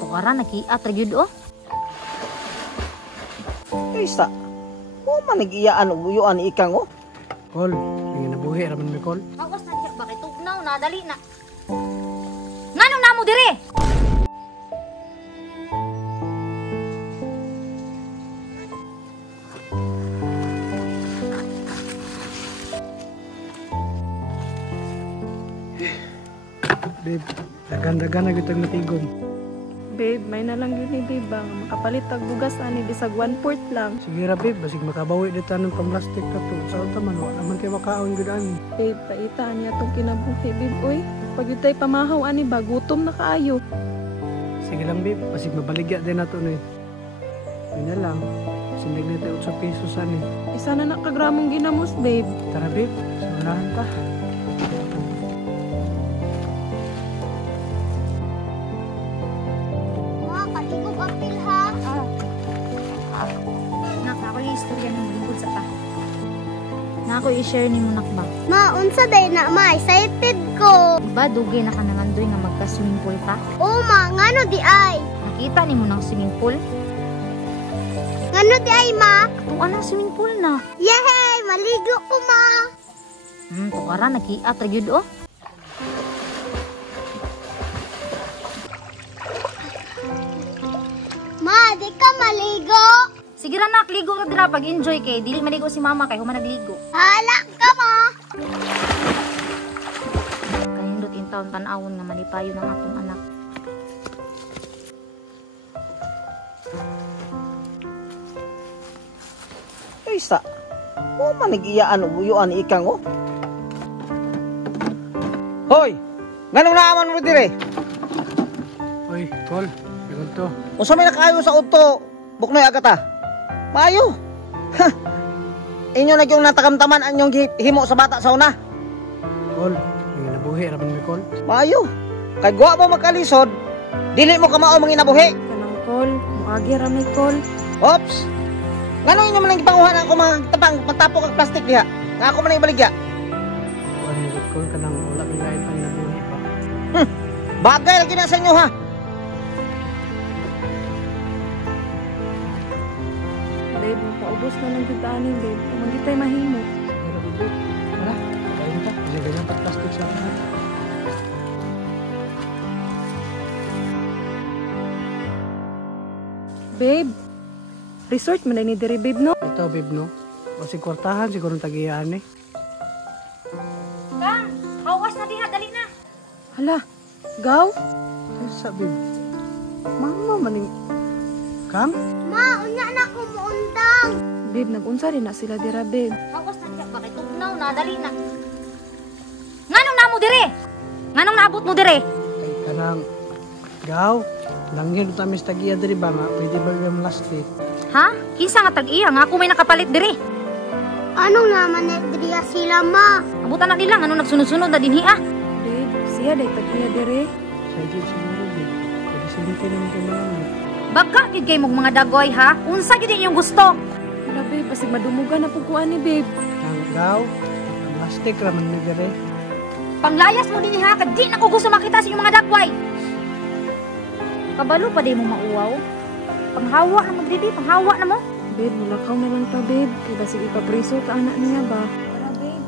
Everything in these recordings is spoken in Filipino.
Tukaran nag-iat ra gyud oh. Isa. O manigiyaan uyuan ikang oh. Kol, yung nabuhi raman mi kol. Awas na diha bakit tugnaw na dali na. Nganong namo dire? Babe, dagan-dagan na gyud natigom. Babe, may na lang yun ni babe ba? Makapalit tag bugas ani bisag 1/4 lang. Sige ra babe, basig makabawi dito ng pang-plastic na to. Sa unta man, wala naman kayo makaon gyud ani. Babe, paita niya tong kinabuhi, babe. Oy, pag yun tayo pamahaw ani ba, gutom na kaayo. Sige lang babe, basig mabaligya din nato ni. Yun na lang. Sindig na tayo 8 pesos ani. Isa na nakagramong ginamos, babe. Tara babe, sulahan ta. Na ako i-share ni mo nakba. Ma, unsa day na ma, excited ko. Diba dugay na ka nangandoy nga magka-swimming pool ka? Oo ma, ngano di ay? Nakita ni mo ng swimming pool? Ngano di ay ma? Kung anong swimming pool na? Yehey, maligo ko ma. Tukaran nag-iat ra gyud oh. Ma, di ka maligo? Sige ra nak, ligo ra dira pag enjoy kay dili maligo si mama kay human nagligo. Hala ka ma. Kahindot in taon tan-awon nga malipayo ng atong anak. Isa. O manigiyaan uyuan ikang oh. Hoy, nganong naaman mo dire? Oy, kol, ikon to. Unsa may nakayo sa auto? Buknoy agata. Maayo. Ha. Inyo na yung natakamtaman anyong himo sa bata sa una. Kol, yung nabuhi raman mi kol. Maayo. Kay guwa mo magkalisod, dili mo kamao manginabuhi. Kanang kol, muagi ra may kol. Ops. Ngano inyo man ang gipanguhan ako magtapang pagtapok ang plastic diha? Nga ako man ang ibaligya. Kuan mo gud kol kanang wala kay lain pang nabuhi pa. Bagay lagi na sa inyo ha. Babe, paubos na lang kita ani, babe. Kung hindi tayo mahimo. Pero babe, wala. Kain ta. Kasi ganyan pag-plastic sa akin. Babe, resort man ni diri, babe, no? Ito babe no. Kasi kwartahan siguro tagiyaan eh. Kang, hawas na diha dali na. Hala, gaw? Sa babe. Mama maning Kang? Ma, unya na ko muundang. Babe, nag-unsa rin na sila dira, babe. Hawas na diha bakit tugnaw na dali na. Nganong namo dire? Nganong naabot mo dire? Ay kanang gaw. Langgir ta mis tagiya diri ba nga pwede ba yung plastic? Ha? Kinsa nga tag-iya nga ako may nakapalit dire? Anong naman diya sila ma? Abutan na nila ngano nagsunod-sunod na dinhi ah. Babe, siya day tagiya diri. Sige siguro babe. Pwede silipin naman kayo naman. Baga gid kay mong mga dagoy ha. Unsa gid inyong gusto? Hala, babe, pasig madumugan na pugkuan ni babe. Ang gaw. Ang plastic raman ni diri. Panglayas mo dinhi ha, kadi na ko gusto makita sa inyong mga dagway. Kabalo pa di mo mauwaw. Panghawa na mo didi, panghawa na mo. Babe, mulakaw na lang ta, babe. Kaya basig ipapriso ka anak niya ba? Tara, babe.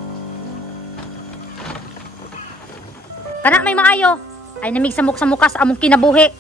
Kana may maayo. Ay namig samok sa mukas among kinabuhi.